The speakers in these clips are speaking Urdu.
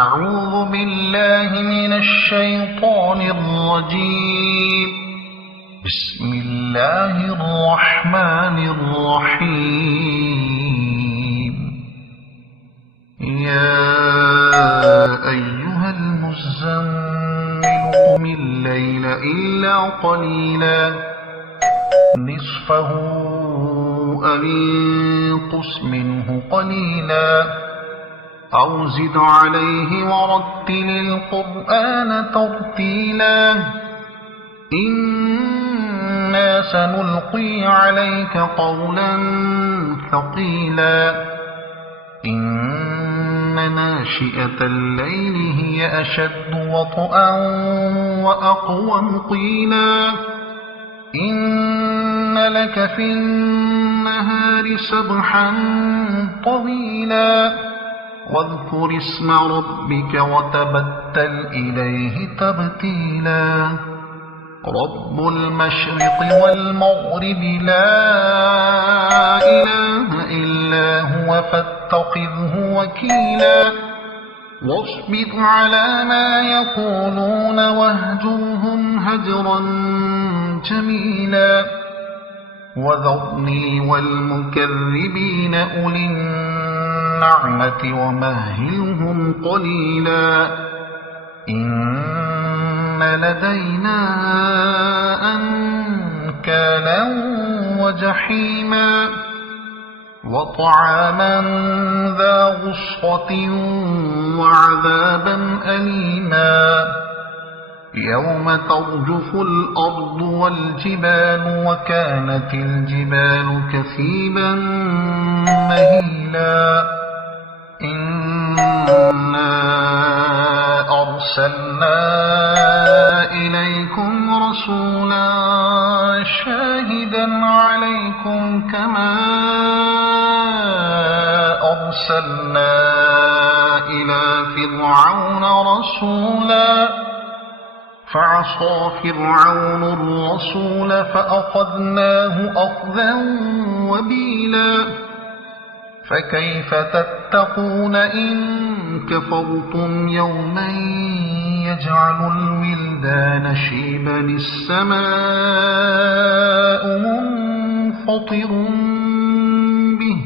أعوذ بالله من الشيطان الرجيم. بسم الله الرحمن الرحيم. يا أيها المزمل قم الليل إلا قليلا نصفه أو انقص منه قليلا أو زد عليه ورتل القرآن ترتيلا إنا سنلقي عليك قولا ثقيلا إن ناشئة الليل هي أشد وطئا وأقوم قيلا إن لك في النهار سبحا طويلا واذكر اسم ربك وتبتل إليه تبتيلا رب المشرق والمغرب لا إله إلا هو فاتخذه وكيلا واصبر على ما يقولون واهجرهم هجرا جميلا وذرني والمكذبين أولي النعمة ومهلهم قليلا إن لدينا أنكالا وجحيما وطعاما ذا غصة وعذابا أليما يوم ترجف الأرض والجبال وكانت الجبال كثيبا مهيلا إنا أرسلنا إليكم رسولا شاهدا عليكم كما أرسلنا إلى فرعون رسولا فعصى فرعون الرسول فأخذناه أخذا وبيلا فكيف تتقون إن كفرتم يوما يجعل الولدان شيبا السماء منفطر به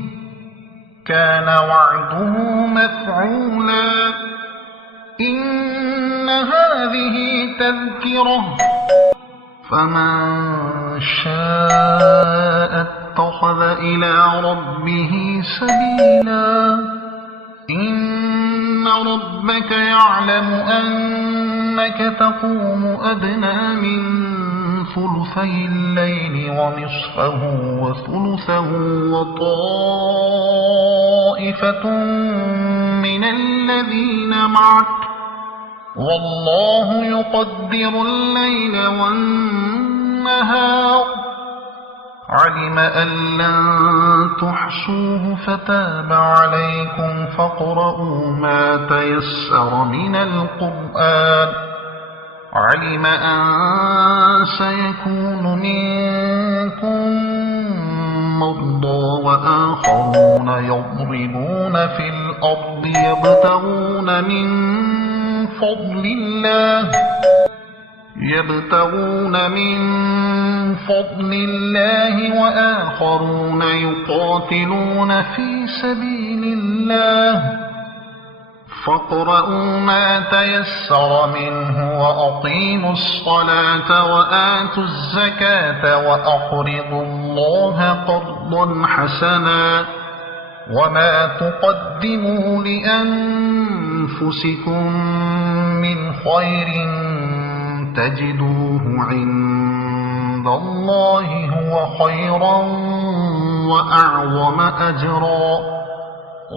كان وعده مفعولا إن هذه تذكرة فمن شاء اتخذ إلى ربه سبيلا إن ربك يعلم أنك تقوم أدنى من ثلثي الليل ونصفه وثلثه وطائفة من الذين معك والله يقدر الليل والنهار علم أن لن تحصوه فتاب عليكم فاقرؤوا ما تيسر من القرآن علم أن سيكون منكم مرضى وآخرون يضربون في الأرض يبتغون من فضل الله وآخرون يقاتلون في سبيل الله فاقرؤوا ما تيسر منه وأقيموا الصلاة وآتوا الزكاة وأقرضوا الله قرضا حسنا وما تقدموا لأنفسكم من خير تجدوه عند الله هو خيرا وأعظم أجرا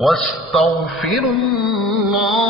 واستغفروا الله